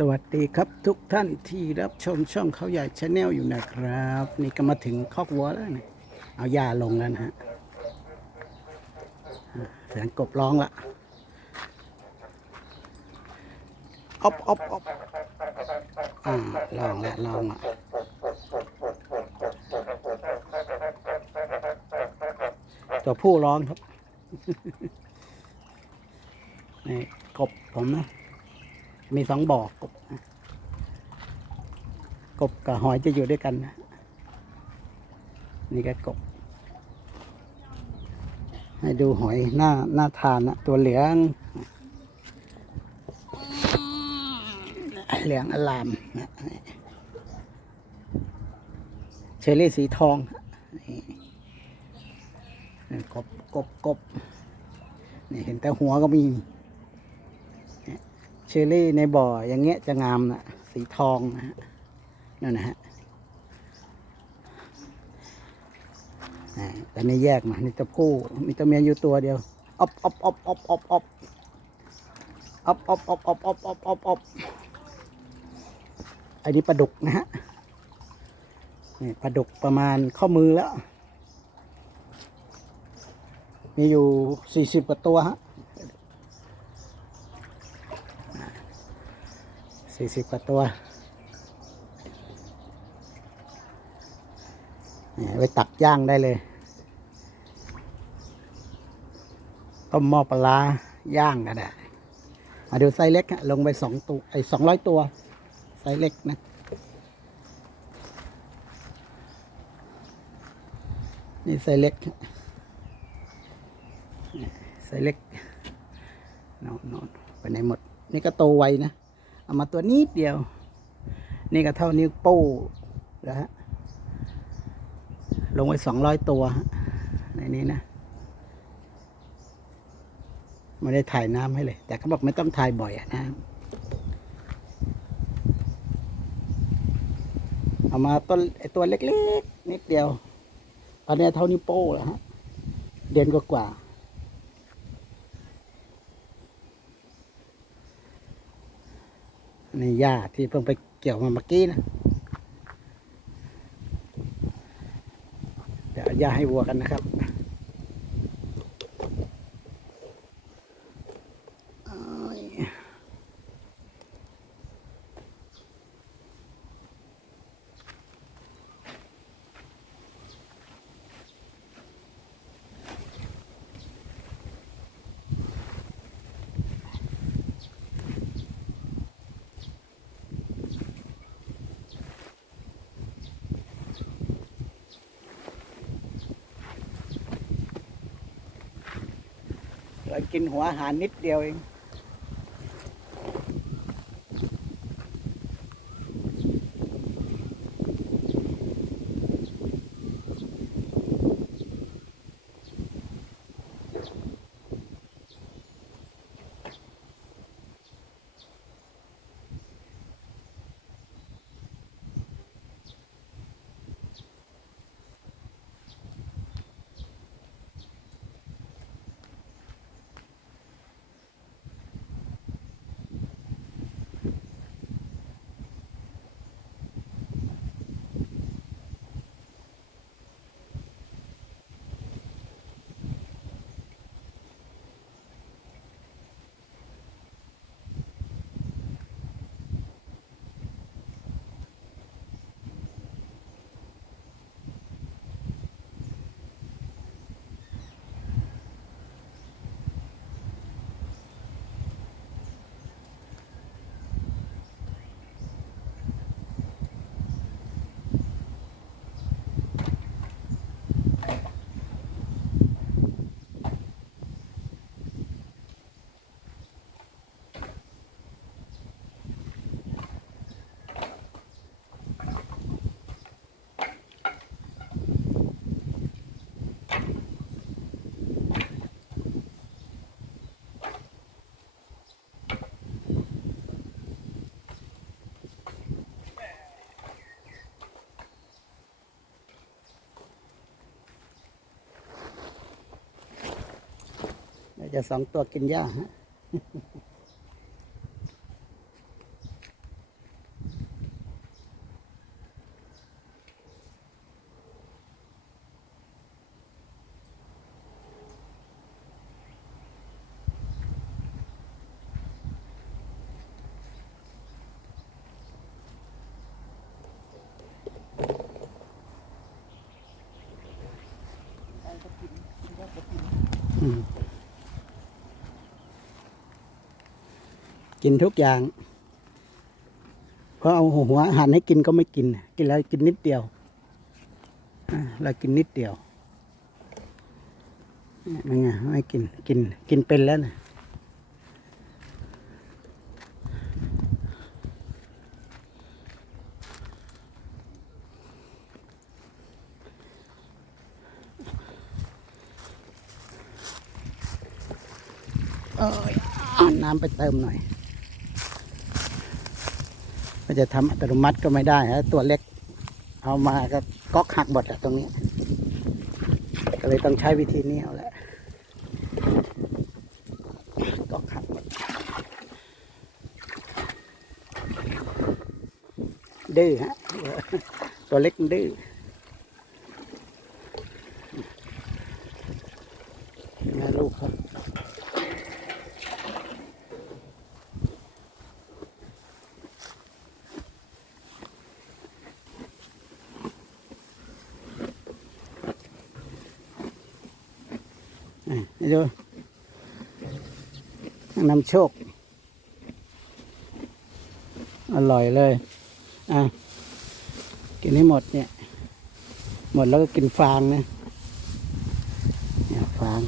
สวัสดีครับทุกท่านที่รับชมช่องเขาใหญ่ชาแนลอยู่นะครับ นี่ก็มาถึงคอกวัวแล้วนะเอาหญ้าลงแล้วนะฮะเสียงกบร้องละอ๊อบอ๊อบอ๊อบอ่าลองละลองละตัวผู้ร้องครับนี่กบผมนะ มีสองบ่อกบนะกบกับหอยจะอยู่ด้วยกันนะ นี่ก็กบ ให้ดูหอยหน้าหน้าทานนะตัวเหลือง เหลืองอลามนะเชอรี่สีทองกบกบกบนี่เห็นแต่หัวก็มี เชอรี่ในบ่ออย่างเงี้ยจะงามนะสีทองนะฮะนั่นนะฮะแต่นี่แยกมานี่ตัวผู้มีตัวเมียอยู่ตัวเดียวออบออบออบออบออบออบออบออบออบออบออบออบออบออบอันนี้ปลาดุกนะฮะนี่ปลาดุกประมาณข้อมือแล้ว มีอยู่สี่สิบกว่าตัวฮะ สี่สิบกว่าตัวเนี่ยไปตักย่างได้เลยต้มหม้อปลาย่างก็ได้มาดูไซเล็กฮะลงไปสองตัวไอ้สองร้อยตัวไซเล็กนะนี่ไซเล็กฮะนี่ไซเล็กนอนนอนไปไหนหมด นี่ก็โตไวนะ เอามาตัวนิดเดียว นี่ก็เท่านิ้วโป้แล้วฮะลงไปสองร้อยตัวในนี้นะไม่ได้ถ่ายน้ำให้เลย แต่เขาบอกไม่ต้องถ่ายบ่อยอะนะเอามาต้นไอตัวเล็กๆ นิดเดียวตอนนี้เท่านิ้วโป้แล้วฮะ เดือนกว่าๆ นี่หญ้าที่เพิ่งไปเกี่ยวมาเมื่อกี้นะ เดี๋ยวหญ้าให้วัวกันนะครับ กินหัวอาหารนิดเดียวเอง อย่สองตัวกินหญ้าฮะ嗯。 กินทุกอย่าง เพราะเอาหัวอาหารให้กินก็ไม่กิน กินแล้วกินนิดเดียวเรากินนิดเดียวนี่ไงไม่กินกิน กินเป็นแล้วนะเอ้ยเอาน้ำไปเติมหน่อย มันจะทำอัตโนมัติก็ไม่ได้ฮะตัวเล็กเอามาก็ก๊อกหักหมดอะตรงนี้ ก็เลยต้องใช้วิธีนี้เอาแหละก๊อกหักหมดดื้อฮะตัวเล็กดื้อแม่ลูกครับ นี่ดูนำโชค อร่อยเลย อะ กินให้หมดเนี่ย หมดแล้วก็กินฟางนะเนี่ยฟาง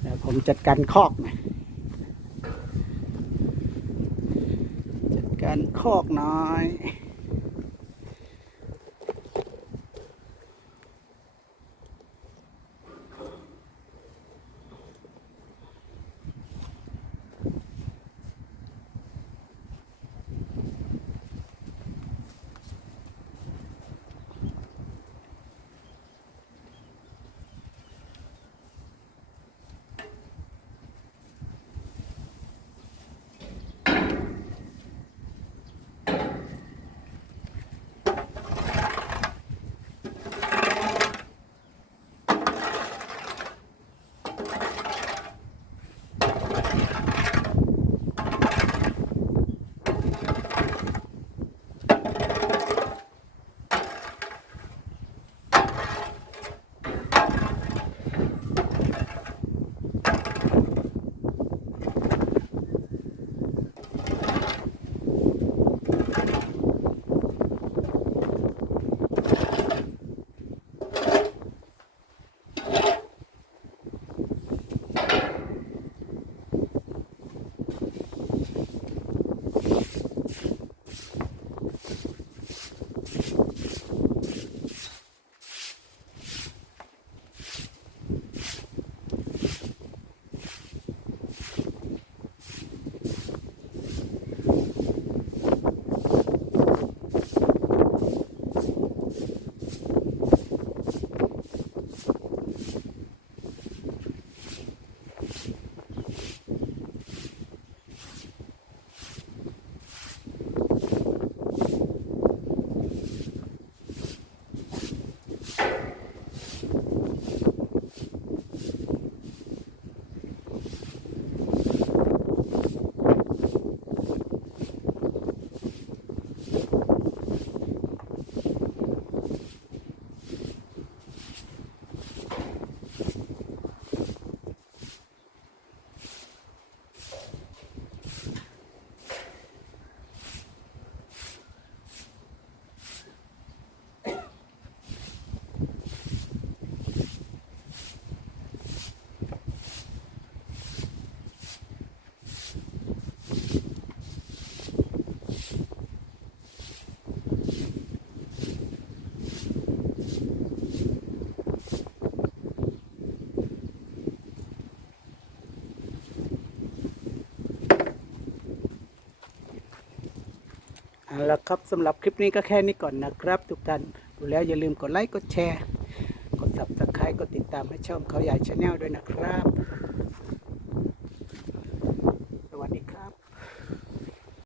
เดี๋ยวผมจัดการคอกนะจัดการคอกหน้อย เอาละครับสำหรับคลิปนี้ก็แค่นี้ก่อนนะครับ ทุกท่านดูแล้วอย่าลืมกดไลค์กดแชร์ กด subscribe กดติดตามให้ช่องเขาใหญ่ชาแนลด้วยนะครับ